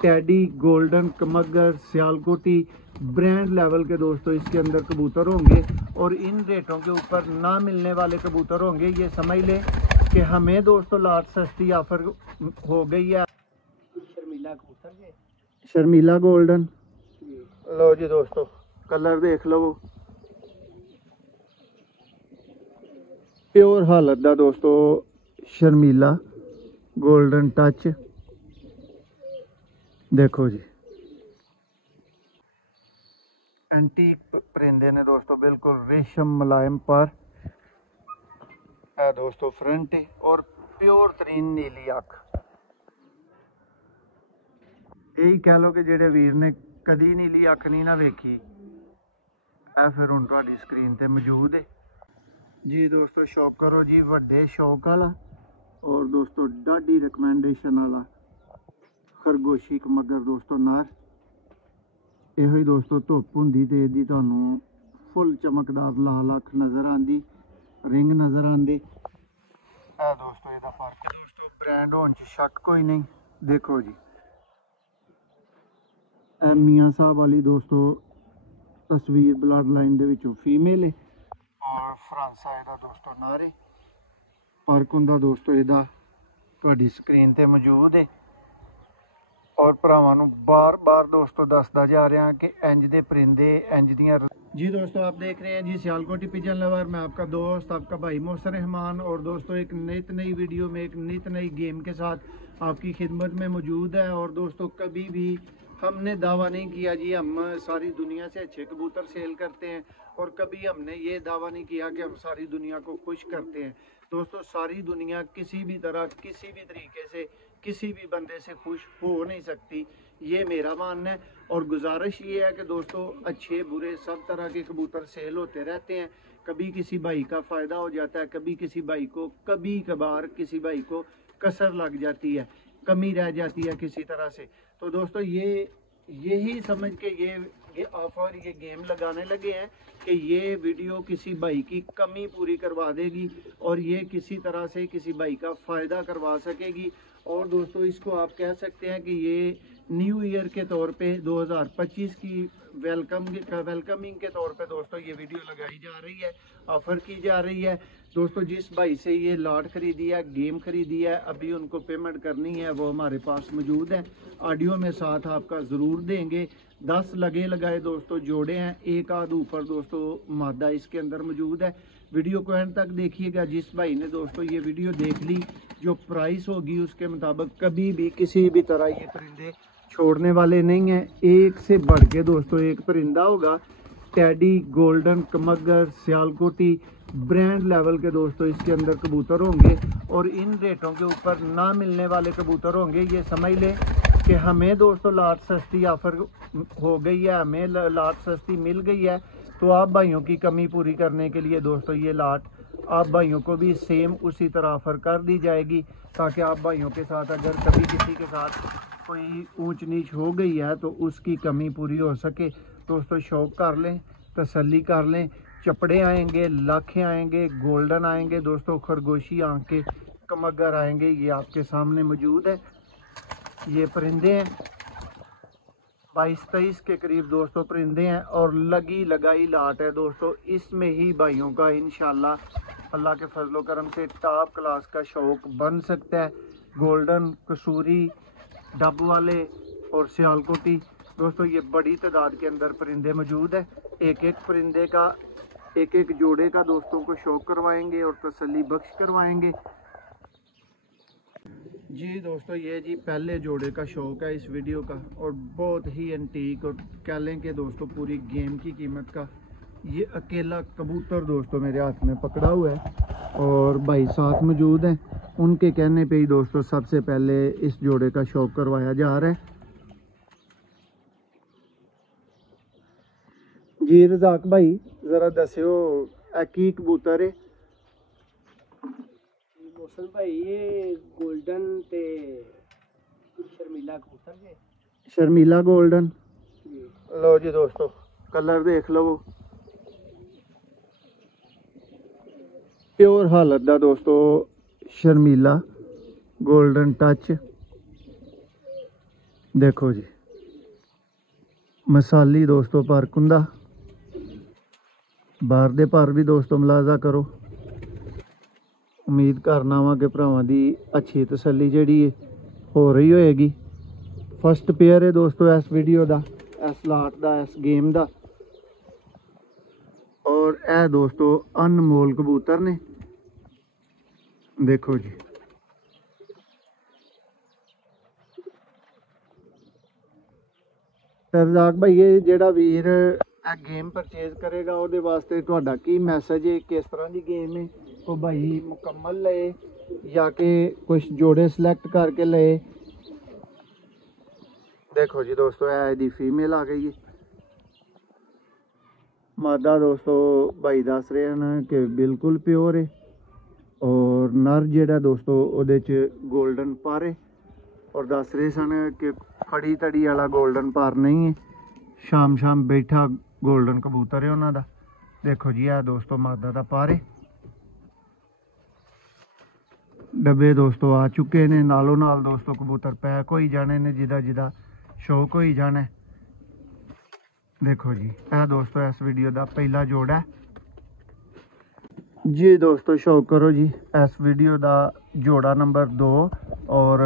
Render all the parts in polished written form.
Teddy, golden, कमगर, सियालकोटी brand level के दोस्तों इसके अंदर कबूतर होंगे। और इन रेटों के ऊपर ना मिलने वाले कबूतर होंगे। ये समझ लें कि हमें दोस्तों लाट सस्ती ऑफर हो गई है। शर्मीला कबूतर के शर्मीला गोल्डन, लो जी दोस्तों कलर देख लो, वो प्योर हालत दा दोस्तों शर्मीला गोल्डन टच देखो जी। एंटीक परिंदे ने दोस्तों, बिल्कुल रेशम मुलायम पर है दोस्तों फ्रंट और प्योर तरीन नीली अख। यही कह लो कि जेडे वीर ने कदी नीली अख नहीं ना वेखी ए फिर हुण तुहाडी स्क्रीन ते मौजूद है जी। दोस्तों शौक करो जी वड्डे शौक वाला और दोस्तों डाडी रिकमेंडेशन वाला खरगोशी कमगर दोस्तों नर। ਇਹੋ ਹੀ ਦੋਸਤੋ ਧੁੱਪ ਹੁੰਦੀ ਤੇ ਇਹਦੀ ਤੁਹਾਨੂੰ ਫੁੱਲ ਚਮਕਦਾਰ ਲਾਲ ਅੱਖ ਨਜ਼ਰ ਆਂਦੀ, ਰਿੰਗ ਨਜ਼ਰ ਆਂਦੇ। ਇਹ ਦੋਸਤੋ ਇਹਦਾ ਫਰਕ ਹੈ ਦੋਸਤੋ, ਬ੍ਰਾਂਡ ਹੋਣ 'ਚ ਸ਼ੱਕ ਕੋਈ ਨਹੀਂ। ਦੇਖੋ ਜੀ ਇਹ ਮੀਆਂ ਸਾਹਿਬ ਵਾਲੀ ਦੋਸਤੋ ਤਸਵੀਰ ਬਲੱਡ ਲਾਈਨ ਦੇ ਵਿੱਚੋਂ ਫੀਮੇਲ ਹੈ ਔਰ ਫਰਾਂਸਾ ਇਹਦਾ ਦੋਸਤੋ ਨਰ ਹੈ। ਫਰਕ ਹੁੰਦਾ ਦੋਸਤੋ ਇਹਦਾ ਤੁਹਾਡੀ ਸਕਰੀਨ ਤੇ ਮੌਜੂਦ ਹੈ। और भरावां नूं बार बार दोस्तों दसदा जा रहा कि इंज दे परिंदे इंज दियां जी। दोस्तों आप देख रहे हैं जी सियालकोटी पिजन लवर, मैं आपका दोस्त आपका भाई मोहसिन रहमान। और दोस्तों एक नित नई वीडियो में एक नित नई गेम के साथ आपकी खिदमत में मौजूद है। और दोस्तों कभी भी हमने दावा नहीं किया जी हम सारी दुनिया से अच्छे कबूतर सेल करते हैं, और कभी हमने ये दावा नहीं किया कि हम सारी दुनिया को खुश करते हैं। दोस्तों सारी दुनिया किसी भी तरह किसी भी तरीके से किसी भी बंदे से खुश हो नहीं सकती, ये मेरा मानना है। और गुजारिश ये है कि दोस्तों अच्छे बुरे सब तरह के कबूतर सेल होते रहते हैं। कभी किसी भाई का फ़ायदा हो जाता है, कभी किसी भाई को, कभी कभार किसी भाई को कसर लग जाती है, कमी रह जाती है किसी तरह से। तो दोस्तों यही समझ के ये ऑफर ये गेम लगाने लगे हैं कि ये वीडियो किसी भाई की कमी पूरी करवा देगी और ये किसी तरह से किसी भाई का फ़ायदा करवा सकेगी। और दोस्तों इसको आप कह सकते हैं कि ये न्यू ईयर के तौर पे 2025 की वेलकमिंग के तौर पे दोस्तों ये वीडियो लगाई जा रही है, ऑफ़र की जा रही है। दोस्तों जिस भाई से ये लॉट खरीदी है, गेम खरीदी है, अभी उनको पेमेंट करनी है, वो हमारे पास मौजूद है। ऑडियो में साथ आपका ज़रूर देंगे। 10 लगे लगाए दोस्तों जोड़े हैं, एक आध ऊपर दोस्तों मादा इसके अंदर मौजूद है। वीडियो को एंड तक देखिएगा। जिस भाई ने दोस्तों ये वीडियो देख ली, जो प्राइस होगी उसके मुताबिक कभी भी किसी भी तरह ये परिंदे छोड़ने वाले नहीं हैं। एक से बढ़ के दोस्तों एक परिंदा होगा। टैडी, गोल्डन, कमगर, सियालकोटी ब्रांड लेवल के दोस्तों इसके अंदर कबूतर होंगे। और इन रेटों के ऊपर ना मिलने वाले कबूतर होंगे। ये समझ लें कि हमें दोस्तों लाट सस्ती ऑफ़र हो गई है, हमें लाट सस्ती मिल गई है। तो आप भाइयों की कमी पूरी करने के लिए दोस्तों ये लाट आप भाइयों को भी सेम उसी तरह ऑफ़र कर दी जाएगी, ताकि आप भाइयों के साथ अगर कभी किसी के साथ कोई ऊंच नीच हो गई है तो उसकी कमी पूरी हो सके। दोस्तों शौक कर लें, तसल्ली कर लें। चपड़े आएंगे, लाखें आएंगे, गोल्डन आएंगे दोस्तों, खरगोशी आंखें, कमगर आएंगे। ये आपके सामने मौजूद है। ये परिंदे हैं 22-23 के करीब दोस्तों परिंदे हैं और लगी लगाई लाट है दोस्तों। इसमें ही भाइयों का इंशाल्लाह अल्लाह के फजलो करम से टॉप क्लास का शौक बन सकता है। गोल्डन, कसूरी, डब वाले और सियालकोटी दोस्तों ये बड़ी तादाद के अंदर परिंदे मौजूद है। एक एक परिंदे का एक एक जोड़े का दोस्तों को शौक करवाएंगे और तसल्ली बख्श करवाएंगे जी। दोस्तों ये जी पहले जोड़े का शौक है इस वीडियो का, और बहुत ही एंटीक और कह लें कि दोस्तों पूरी गेम की कीमत का ये अकेला कबूतर दोस्तों मेरे हाथ में पकड़ा हुआ है। और भाई साथ मौजूद हैं, उनके कहने पे ही दोस्तों सबसे पहले इस जोड़े का शौक करवाया जा रहा है जी। रज़ाक भाई ज़रा दस्यो की कबूतर है भाई ये गोल्डन ते शर्मीला कबूतर के शर्मीला गोल्डन। लो जी दोस्तों कलर देख लो, प्योर हालत दा दोस्तों शर्मीला गोल्डन टच देखो जी मसाली दोस्तों पर कुंदा बाहर दे पर भी दोस्तों मुलाजा करो। उम्मीद करना वा कि भरावां दी अच्छी तसल्ली जिहड़ी हो रही होएगी। फर्स्ट पेयर है दोस्तों इस वीडियो दा, इस लाट दा, इस गेम दा। और यह दोस्तों अनमोल कबूतर ने। देखो जी रजाक भाई ये जेड़ा वीर गेम परचेज करेगा ਉਹਦੇ ਵਾਸਤੇ ਤੁਹਾਡਾ ਕੀ ਮੈਸੇਜ ਹੈ, किस तरह की गेम है? तो भाई मुकम्मल ले या कि कुछ जोड़े सिलेक्ट करके ले। देखो जी दोस्तों यह फीमेल आ गई है। मादा दोस्तों भाई दस रहे हैं कि बिल्कुल प्योर है। और नर जेड़ा दोस्तों ਉਹਦੇ ਚ गोल्डन पर है। और दस रहे सन कि फड़ी तड़ी वाला गोल्डन पर नहीं है, शाम शाम बैठा गोल्डन कबूतर है उन्हों का। देखो जी यह दोस्तों मादा का पर है। डब्बे दोस्तों आ चुके ने, नालों नाल दोस्तों कबूतर पैक हो जाने ने जिदा जिदा शौक हो जाना है। देखो जी यह दोस्तों इस वीडियो का पहला जोड़ा है जी। दोस्तों शौक करो जी इस वीडियो का जोड़ा नंबर 2। और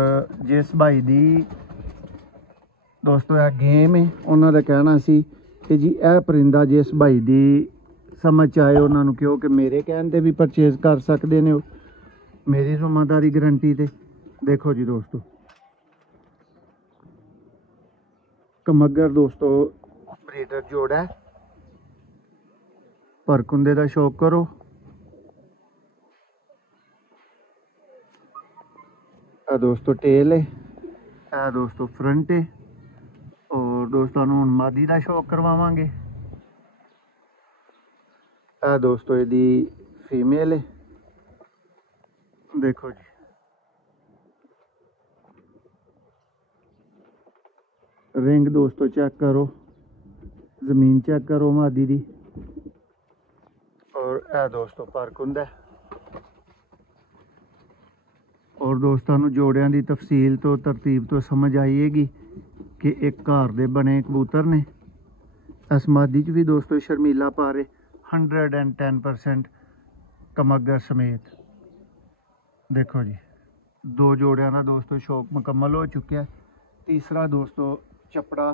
जिस भाई दी दोस्तों यह गेम है उन्होंने कहना सी कि जी यह परिंदा जिस भाई दी समझ आए उन्होंने कहो कि मेरे कहने ते भी परचेज कर सकते हैं, मेरी जिम्मेदारी गारंटी ते। देखो जी दोस्तों कमगर दोस्तों ब्रीडर जोड़ा है। परकुंदे का शौक करो। दोस्तों टेल है, दोस्तों फ्रंट है। और दोस्तों हूँ मादी का शौक करवावांगे। दोस्तों यदी फीमेल है। देखो जी रिंग दोस्तों चेक करो, जमीन चेक करो मादी दी। और यह दोस्तों परकुंद है। और दोस्तों जोड़ियां दी तफसील तो तरतीब तो समझ आईएगी कि एक घर दे बने कबूतर ने। इस मादी च भी दोस्तों शर्मीला पारे 110% कमगर समेत। देखो जी दो जोड़ियां का दोस्तों शौक मुकम्मल हो चुका है। तीसरा दोस्तों चपड़ा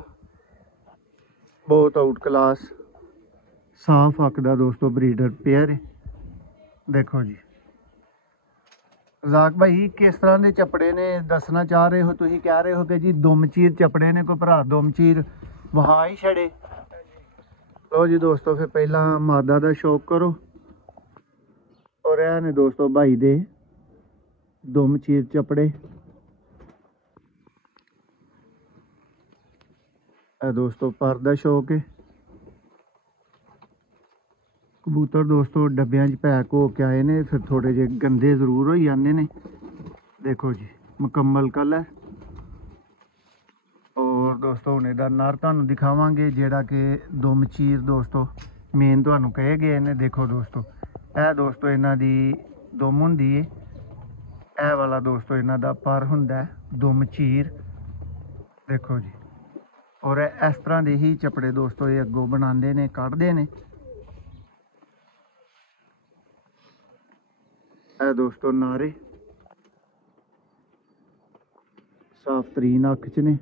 बहुत आउट क्लास साफ हक दा दोस्तों ब्रीडर पेयर है। देखो जी रजाक भाई किस तरह के चपड़े ने दसना चाह रहे हो? तुम कह रहे हो कि जी दुमचीर चपड़े ने, कोई भरा दुमचीर वहाँ ही छड़े। लो जी दोस्तों फिर पहला मादा का शौक करो। और यह ने दोस्तों भाई दे दुमचीर चपड़े। दोस्तों पर दा शौक है। कबूतर दोस्तों डब्बियां पैक हो के आए ने, फिर थोड़े जे गंदे जरूर हो जाते ने। देखो जी मुकम्मल कलर। और दोस्तों हूँ इहदा नर तुहानूं दिखावांगे जेड़ा कि दुमचीर दोस्तों मेन तुहानूं कहे गए ने। देखो दोस्तों यह दोस्तों इन्हां दी दुम हुंदी है। यह वाला दोस्तों इन्हां दा पर हुंदा है दुमचीर। देखो जी और इस तरह के ही चपड़े दोस्तों ये अगों बनाते ने, कढ़ते ने। यह दोस्तों नारे साफ तरीन अख च ने।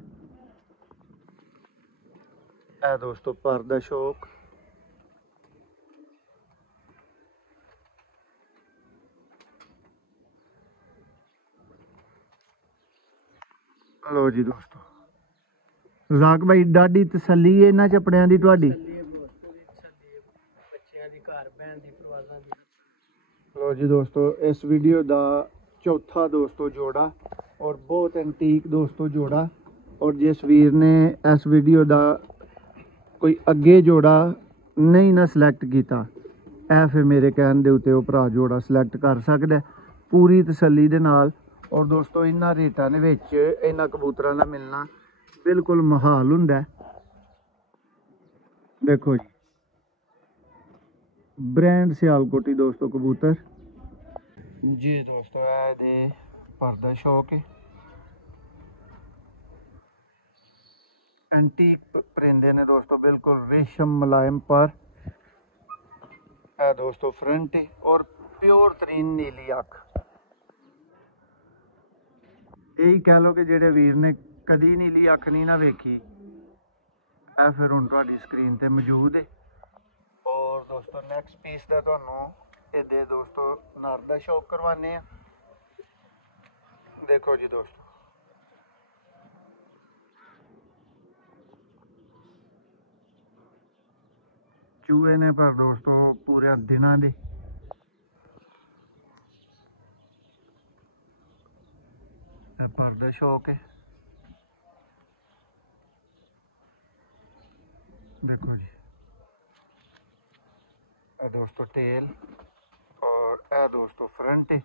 यह दोस्तों पर दा शौक। लो जी दोस्तों रजाक भाई डाडी तसल्ली है इन्हां चपड़ियां दी तुहाडी? लो जी दोस्तों इस वीडियो का चौथा दोस्तों जोड़ा और बहुत एंटीक दोस्तों जोड़ा। और जिस वीर ने इस वीडियो का कोई अगे जोड़ा नहीं ना सिलेक्ट किया, यह फिर मेरे कहने के उत्ते भरा जोड़ा सिलेक्ट कर सकता है पूरी तसल्ली दे नाल। और दोस्तों इन्हां रेटां दे विच इन्हां कबूतरां दा मिलना बिल्कुल मुहाल हुंदा है। देखो जी ब्रांड सियालकोटी दोस्तों कबूतर जी। दोस्तों ये पर दा शौक है। एंटीक परिंदे ने दोस्तों, बिल्कुल रेशम मुलायम पर है दोस्तों फ्रंट है और प्योर तरीन नीली अख। यही कह लो कि जेडे वीर ने कदी नीली अख नहीं ना वेखी, ए फिर हुण तुहाडी स्क्रीन ते मौजूद है। और दोस्तों नैक्सट पीस का तुहानू इहदे दोस्तों नर दा शौक करवाने आ। देखो जी दोस्तों, चूहे ने पर दोस्तों पूरे दिना दे पर दा शौक है। देखो जी ए दोस्तों टेल और ए दोस्तों फ्रंट है।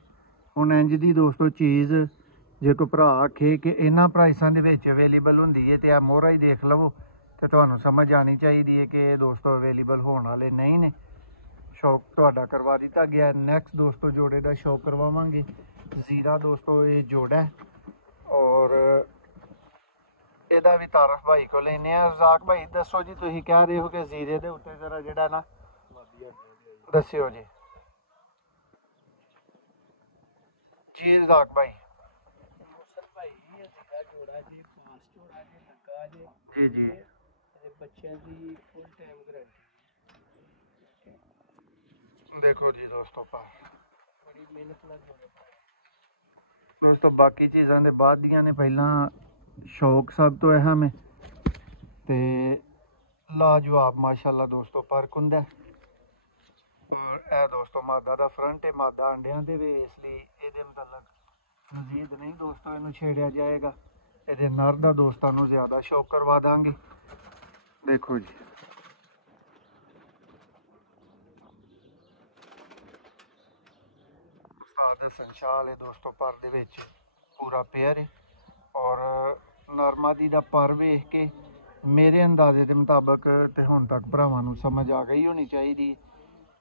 हुण इंज दी दोस्तों चीज़ जे कोई भरा आखे कि इन्हां प्राइसां दे विच अवेलेबल हुंदी है तो आ मोहरा ही देख लवो तो तुहानू समझ आनी चाहिए है कि दोस्तों अवेलेबल होने वाले नहीं ने। शौक तुहाडा करवा दिता गया। नैक्सट दोस्तों जोड़े का शौक करवावांगे। जीरा दोस्तों ये जोड़ा है और ਇਹਦਾ भी तारफ भाई को लेने रजाक भाई दसो जी, तुसीं कह रहे हो कि जीरे के उत्ते जरा जिहड़ा ना दस्सिओ जी। जी रजाक भाई ਮੌਸਮ ਭਾਈ ਇਹ ਸੀਗਾ ਜੋੜਾ ਜੀ, ਪਾਸ ਜੋੜਾ ਜੀ ਲੱਗਾ ਜੀ। जी जी ਤੇ ਬੱਚਿਆਂ ਦੀ ਫੁੱਲ ਟਾਈਮ ਗਾਰੰਟੀ। देखो जी दोस्तों पर ਬੜੀ ਮਿਹਨਤ ਨਾਲ ਜੋੜੇ ਪਾਏ। दोस्तों बाकी चीज़ां दे बाद दियां ने, पहला शौक सब तो अहम है ते लाजवाब माशाल्लाह दोस्तों फर्क हुंदा है। और ए दोस्तों मादा दा फ्रंट है, मादा अंडियां दे वे, इसलिए ਇਹਦੇ मुतलक मजीद नहीं दोस्तों इन्हू छेड़िया जाएगा। ਇਹਦੇ नर दा दोस्तों नू ज़्यादा शौक करवा देंगे। देखो जी उस्ताद संशाल है दोस्तों, पर दे विच पूरा पेयर है। और नॉर्मली दा पर वेख के मेरे अंदाजे के मुताबिक तो हुण तक भरावां नू समझ आ गई होनी चाहिए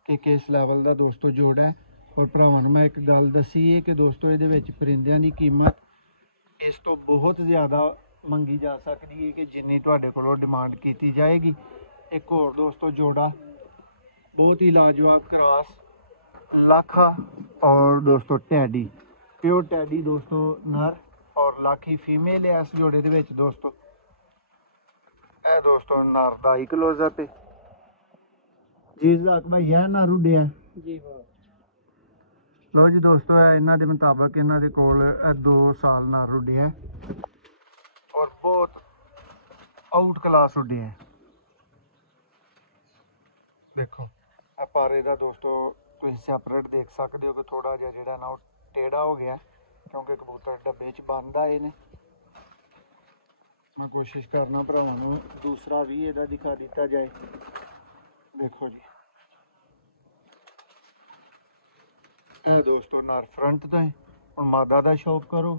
कि किस लैवल का दोस्तों जोड़ा है। और भरावां नू मैं एक गल दसी है कि दोस्तों ये परिंदियां की कीमत इस तो बहुत ज़्यादा मंगी जा सकती है कि जिन्नी तुहाडे कोलों डिमांड की जाएगी। एक होर दोस्तों जोड़ा बहुत ही लाजवाब क्रॉस लाखा और दोस्तों टैडी, प्योर टैडी दोस्तों नर और लाखी फीमेल है। इस जोड़े दे विच दोस्तों ए दोस्तों नर दा ही क्लोजअप है जी। रजाक भाई है नर उड्डिया ਜੀ ਹਾਂ लो जी दोस्तों, इन्हां दे मुताबिक इन्हां दे कोल 2 साल नर उड्डिया है और बहुत आउट क्लास उड्डिया है। देखो ए पारे दा दोस्तों तुसीं सैपरेट देख सकते हो कि थोड़ा जिहा जिहड़ा ना वो टेढ़ा हो गया क्योंकि कबूतर डब्बे च बंद आए ने। मैं कोशिश करना भरावां नू दूसरा भी इहदा दिखा दिता जाए। देखो जी ए दोस्तों नर फ्रंट तो है। हुण मादा दा शौक करो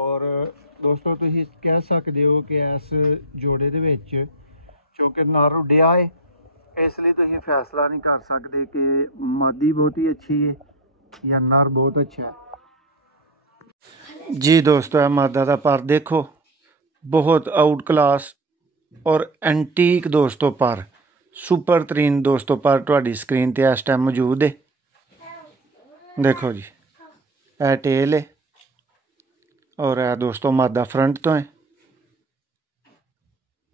और दोस्तों तुसीं कह सकते हो कि इस जोड़े दे विच क्योंकि नर उड्डिया है इसलिए तुसीं फैसला नहीं कर सकते कि मादी बहुत ही अच्छी है या नर बहुत अच्छा है। जी दोस्तों ए मादा दा पर देखो, बहुत आउट क्लास और एंटीक दोस्तों पर सुपर तरीन दोस्तों पर तुहाडी स्क्रीन ते इस टाइम मौजूद है। देखो जी ए टेल है और ए दोस्तों मादा फ्रंट तो है।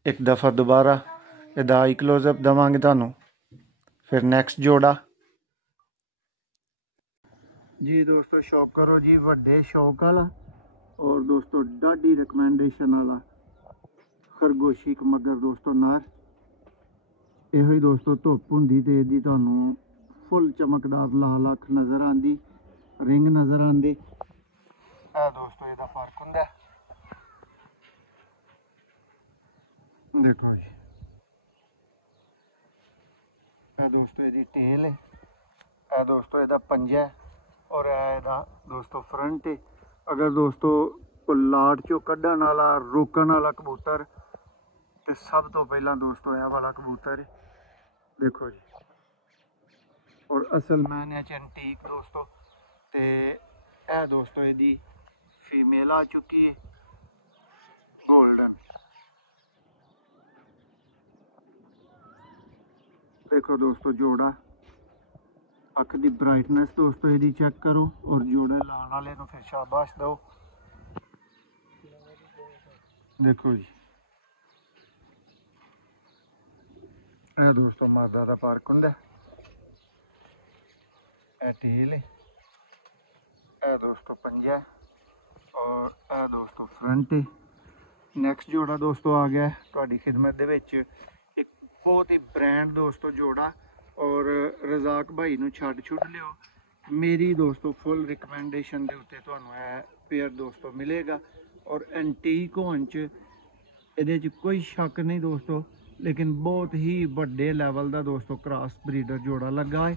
एक दफ़ा दोबारा इहदा आई क्लोजअप देवांगे तुहानू। फिर नैक्सट जोड़ा जी दोस्तों शौक करो जी वड्डे शौक वाला और दोस्तों डाडी रिकमेंडेशन वाला खरगोशी मगर दोस्तों नर ਇਹੋ ਹੀ ਦੋਸਤੋ ਧੁੱਪ ਹੁੰਦੀ ਤੇ ਇਹਦੀ ਤੁਹਾਨੂੰ ਫੁੱਲ ਚਮਕਦਾਰ ਲਾਲ ਅੱਖ ਨਜ਼ਰ ਆਂਦੀ, ਰਿੰਗ ਨਜ਼ਰ ਆਂਦੇ। ਇਹ ਦੋਸਤੋ ਇਹਦਾ ਫਰਕ ਹੁੰਦਾ। देखो जी ਇਹ ਦੋਸਤੋ ਇਹਦੀ ਟੇਲ ਹੈ, ਇਹ ਦੋਸਤੋ ਇਹਦਾ पंजा है और ਇਹਦਾ ਦੋਸਤੋ फ्रंट है। अगर दोस्तों लाट चो कढ़न वाला रोकन वाला कबूतर तो सब तो पहला दोस्तों यह वाला कबूतर है। देखो जी और असल मैंने एंटीक दोस्तों तो यह दोस्तों यदी फीमेल आ चुकी है गोल्डन। देखो दोस्तों जोड़ा अख की ब्राइटनेस दोस्तों यदि चेक करो और जोड़े लाने वाले को फिर शाबाश दो। देखो जी यह दोस्तों मादा का पार्क होंगे टील है दोस्तों पंजा और यह दोस्तों फ्रंट है। नैक्सट जोड़ा दोस्तों आ गया थोड़ी खिदमत दे विच एक बहुत ही ब्रांड दोस्तों जोड़ा और रजाक भाई नूं छड्ड छुड़ लियो मेरी दोस्तों फुल रिकमेंडेशन दे उत्ते तुहानूं यह पेयर दोस्तों मिलेगा और एंटीक होने च इहदे च कोई शक नहीं दोस्तों लेकिन बहुत ही बड़े लैवल का दोस्तों क्रॉस ब्रीडर जोड़ा लगा है।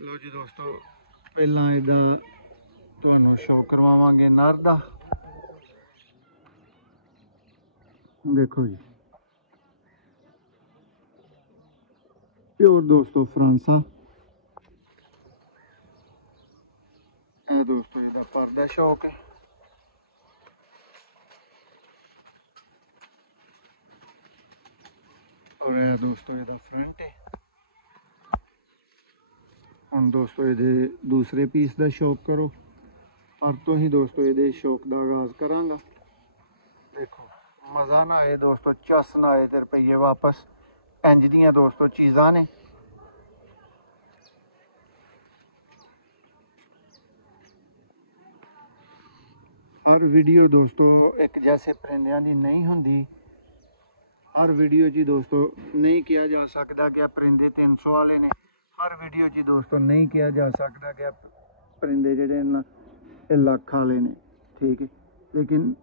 लो जी दोस्तों पहला इहदा तुहानूं शो करवावांगे नर दा। देखो जी प्योर दोस्तों फ्रांसा है दोस्तों इसका पर्दा शौक है और यह दोस्तों इसका फ्रंट है। हम दोस्तों ये दूसरे पीस का शौक करो पर तो ही दोस्तों ये शौक का आगाज करांगा। देखो मज़ा ना आए दोस्तों चस ना आए तो रुपये वापस इंज दियां दोस्तों चीज़ां ने। हर वीडियो दोस्तों एक जैसे परिंदियां दी नहीं होंदी हर वीडियो जी दोस्तों नहीं किया जा सकता कि परिंदे 300 वाले ने हर वीडियो जी दोस्तों नहीं किया जा सकता कि परिंदे जेडे लख वाले ने ठीक है लेकिन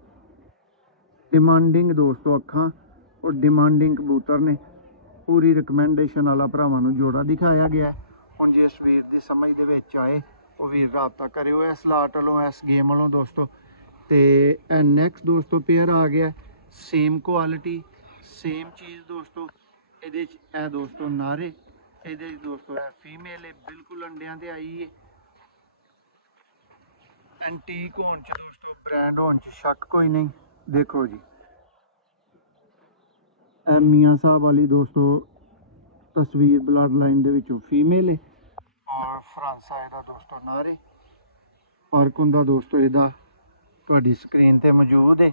डिमांडिंग दोस्तों अखां और डिमांडिंग कबूतर ने पूरी रिकमेंडेशन वाला भरावां नूं जोड़ा दिखाया गया है। हुण जिस वीर दी समझ दे विच आए वो वीर राबता करियो इस लाट वालों इस गेम वालों दोस्तों। तो नैक्सट दोस्तों पेयर आ गया सेम क्वालिटी सेम चीज़ दोस्तों ये दोस्तों नारे ये दोस्तों है फीमेल है बिल्कुल अंडियां ते आई है एंटीक होने च दोस्तों ब्रांड होने च शक कोई नहीं। देखो जी मियाँ साहब वाली दोस्तों तस्वीर ब्लड लाइन दे विचों फीमेल है और फ्रांसा इहदा दोस्तों नारे फर्क हुंदा दोस्तों इहदा तुहाडी स्क्रीन ते मौजूद है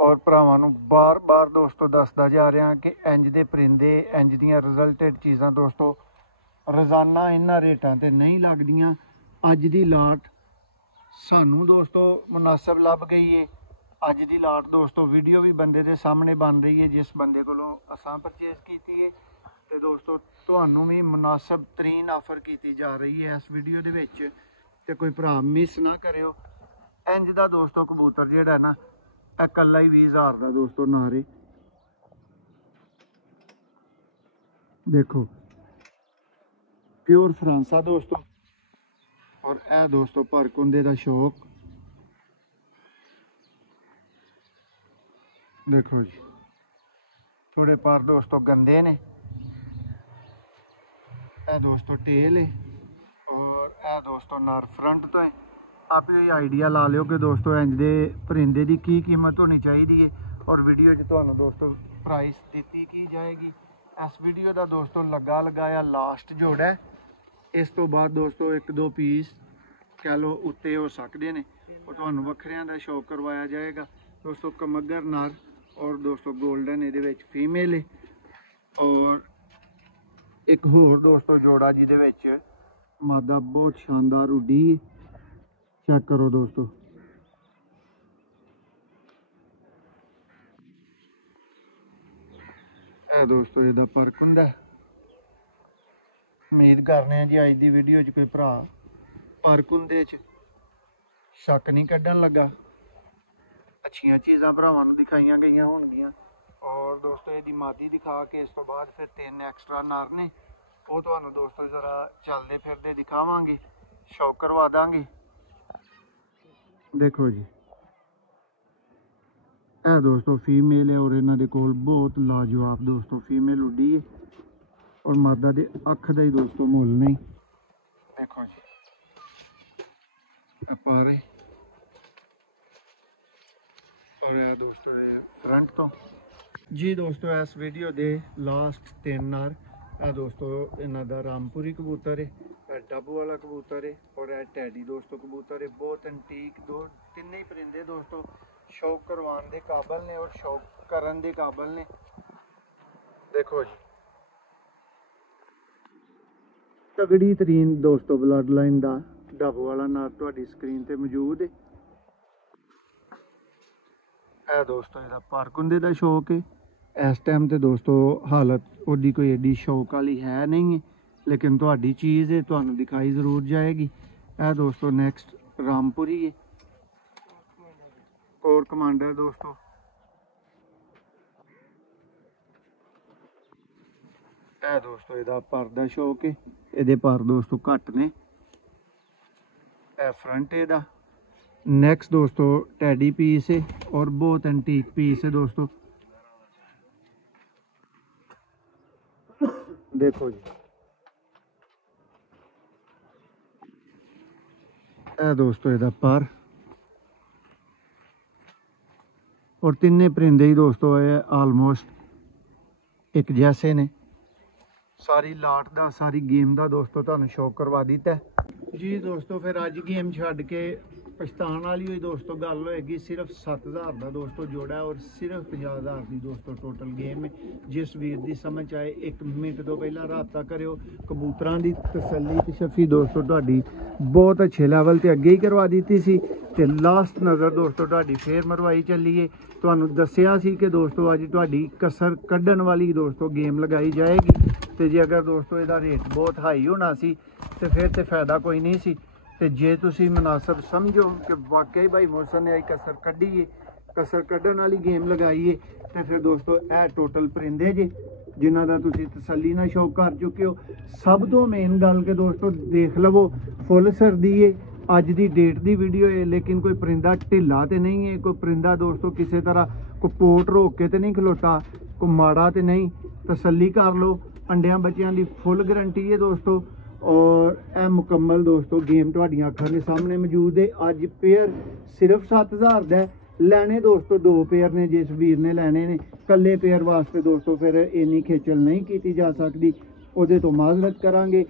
और भरावां नूं बार बार दोस्तों दसदा जा रहा कि इंज दे परिंदे इंज दियां रिजल्टेड चीज़ां दोस्तों रोज़ाना इन्हां रेटां ते नहीं लगदियां। अज दी लाट सानू दोस्तों मुनासिब लभ गई है अज दी लाट दोस्तों वीडियो भी बंदे दे सामने बन रही है जिस बंदे कोलों असां परचेज की है तो दोस्तों तुहानू भी मुनासिब तरीन ऑफर की जा रही है इस वीडियो दे विच ते कोई भरा मिस ना करियो। इंज दा दोस्तों कबूतर जिहड़ा ना कल्ला ही 20,000 का दोस्तों नारे। देखो प्योर फ्रांसा दोस्तों और यह दोस्तों भरकुंदे का शौक। देखो जी थोड़े पर दोस्तों गंदे ने यह दोस्तों टेल है और यह दोस्तों नर फ्रंट तो है। आप ये आइडिया ला लियो कि दोस्तों इंज दे परिंदे की कीमत होनी चाहिए और वीडियो च तुहानू दोस्तों प्राइस दी की जाएगी। इस वीडियो का दोस्तों लगा लगाया लास्ट जोड़ा है इस तो बाद दोस्तों एक दो पीस कह लो उत्ते हो सकते हैं और तुहानू वखरियां दा शौक करवाया जाएगा दोस्तों। कमगर नर और दोस्तों गोल्डन ये फीमेल है और एक होर दोस्तों जोड़ा जिहदे विच मादा बहुत शानदार उड्डी चेक करो दोस्तों। यह दोस्तों इसका फर्क हुंदा उम्मीद करने जी अज की वीडियो च कोई भरा फर्क हुंदे च शक नहीं कड्ढन लगा अच्छियां चीज़ां भरावां नूं दिखाइयां गईयां होणगियां और दोस्तों यदि मादी दिखा के इस तो बाद फिर 3 एक्स्ट्रा नर ने वो तुहानू दोस्तों ज़रा चलते फिरते दिखावांगे शौक करवा दांगे। देखो जी यह दोस्तों फीमेल है और इन्हों के कोल बहुत लाजवाब दोस्तों फीमेल उड्डी है और मादा के अख का ही दोस्तों मुल नहीं। देखो जी पारे और यह दोस्तों फ्रंट तो ਜੀ ਦੋਸਤੋ ਇਸ ਵੀਡੀਓ ਦੇ ਲਾਸਟ 3 ਨਰ ਇਹ ਦੋਸਤੋ ਇਹਨਾਂ ਦਾ ਰਾਮਪੁਰੀ ਕਬੂਤਰ ਹੈ, ਇਹ ਡੱਬੂ ਵਾਲਾ ਕਬੂਤਰ ਹੈ ਔਰ ਇਹ ਟੈਡੀ ਦੋਸਤੋ ਕਬੂਤਰ ਹੈ। ਬਹੁਤ ਐਂਟੀਕ ਤਿੰਨੇ ਹੀ ਪਰਿੰਦੇ ਦੋਸਤੋ ਸ਼ੌਕ ਕਰਵਾਉਣ ਦੇ ਕਾਬਲ ਨੇ ਔਰ ਸ਼ੌਕ ਕਰਨ ਦੇ ਕਾਬਲ ਨੇ। ਦੇਖੋ ਜੀ ਤਗੜੀ ਤਰੀਨ ਦੋਸਤੋ ਬਲੱਡ ਲਾਈਨ ਦਾ ਡੱਬੂ ਵਾਲਾ ਨਰ ਤੁਹਾਡੀ ਸਕਰੀਨ ਤੇ ਮੌਜੂਦ ਹੈ। ਇਹ ਦੋਸਤੋ ਇਹਦਾ ਪਾਰਕੁੰਦੇ ਦਾ ਸ਼ੌਕ ਹੈ। ਇਸ ਟਾਈਮ ਤੇ ਦੋਸਤੋ ਹਾਲਤ ਉਹਦੀ ਕੋਈ ਐਡੀ ਸ਼ੌਕ ਵਾਲੀ ਹੈ ਨਹੀਂ ਹੈ, ਲੇਕਿਨ ਤੁਹਾਡੀ ਚੀਜ਼ ਹੈ, ਤੁਹਾਨੂੰ ਦਿਖਾਈ ਜ਼ਰੂਰ ਜਾਏਗੀ। ਇਹ ਦੋਸਤੋ ਨੈਕਸਟ ਰਾਮਪੁਰੀ ਹੈ, ਕੋਰ ਕਮਾਂਡਰ ਦੋਸਤੋ। ਇਹ ਦੋਸਤੋ ਇਹਦਾ ਪਰ ਦਾ ਸ਼ੌਕ ਹੈ, ਇਹਦੇ ਪਰ ਦੋਸਤੋ ਘੱਟ ਨੇ। ਇਹ ਫਰੰਟ ਇਹਦਾ। नेक्स्ट दोस्तों टैडी पीस है और बहुत एंटीक पीस है दोस्तों। देखो जी ए दोस्तों ਇਹਦਾ पर और ਤਿੰਨੇ परिंदे ही दोस्तों ਇਹ ਆਲਮੋਸਟ एक जैसे ने। सारी लाट ਦਾ सारी गेम ਦਾ दोस्तों ਤੁਹਾਨੂੰ ਸ਼ੌਕ ਕਰਵਾ ਦਿੱਤਾ जी दोस्तों। फिर ਅੱਜ गेम ਛੱਡ ਕੇ पछतान वाली हुई दोस्तों गल होएगी। सिर्फ 7000 का दोस्तों जोड़ा है और सिर्फ 50000 की दोस्तों टोटल गेम है। जिस वीर की समझ आए 1 मिनट तो पहला राबता करो। कबूतरां की तसल्ली ते शफी दोस्तों तुहाडी बहुत अच्छे लैवल ते अगे ही करवा दी सी ते लास्ट नज़र दोस्तों तुहाडी फिर मरवाई चली है। तुहानू दस्सिया सी कि दोस्तों अज तुहाडी कसर कड्ढण वाली दोस्तों गेम लगाई जाएगी ते जे अगर दोस्तों इहदा रेट बहुत हाई होना सी ते फिर ते फायदा कोई नहीं सी। ਤੇ ਜੇ ਤੁਸੀਂ ਮੁਨਾਸਬ ਸਮਝੋ ਕਿ ਵਾਕਈ ਭਾਈ ਮੋਹਸਨ ਨੇ ਆਈ ਕਸਰ ਕੱਢੀ ਏ, ਕਸਰ ਕੱਢਣ ਵਾਲੀ ਗੇਮ ਲਗਾਈ ਏ, ਤੇ ਫਿਰ ਦੋਸਤੋ ਇਹ ਟੋਟਲ ਪਰਿੰਦੇ ਜੇ ਜਿਨ੍ਹਾਂ ਦਾ ਤੁਸੀਂ ਤਸੱਲੀ ਨਾਲ ਸ਼ੌਕ ਕਰ ਚੁੱਕੇ ਹੋ। ਸਭ ਤੋਂ ਮੇਨ ਗੱਲ ਕਿ ਦੋਸਤੋ ਦੇਖ ਲਵੋ ਫੁੱਲ ਸਰਦੀ ਏ, ਅੱਜ ਦੀ ਡੇਟ ਦੀ ਵੀਡੀਓ ਏ, ਲੇਕਿਨ ਕੋਈ ਪਰਿੰਦਾ ਢਿੱਲਾ ਤੇ ਨਹੀਂ ਏ, ਕੋਈ ਪਰਿੰਦਾ ਦੋਸਤੋ ਕਿਸੇ ਤਰ੍ਹਾਂ ਕੋਈ ਪੋਟ ਰੋਕ ਕੇ ਤੇ ਨਹੀਂ ਖਲੋਤਾ, ਕੋਈ ਮਾੜਾ ਤੇ ਨਹੀਂ। ਤਸੱਲੀ ਕਰ ਲਓ, ਅੰਡਿਆਂ ਬੱਚਿਆਂ ਦੀ ਫੁੱਲ ਗਰੰਟੀ ਹੈ दोस्तों। और यह मुकम्मल दोस्तों गेम तुहाडियां अखां दे सामने मौजूद है। अज पेयर सिर्फ 7000 का लैने दोस्तों 2 पेयर ने जिस वीर ने लैने ने। कल्ले पेयर वास्ते दोस्तों फिर इन्नी खेचल नहीं की जा सकती, उहदे तो माजरत करांगे।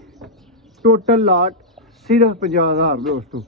टोटल लाट सिर्फ 50000 दोस्तों।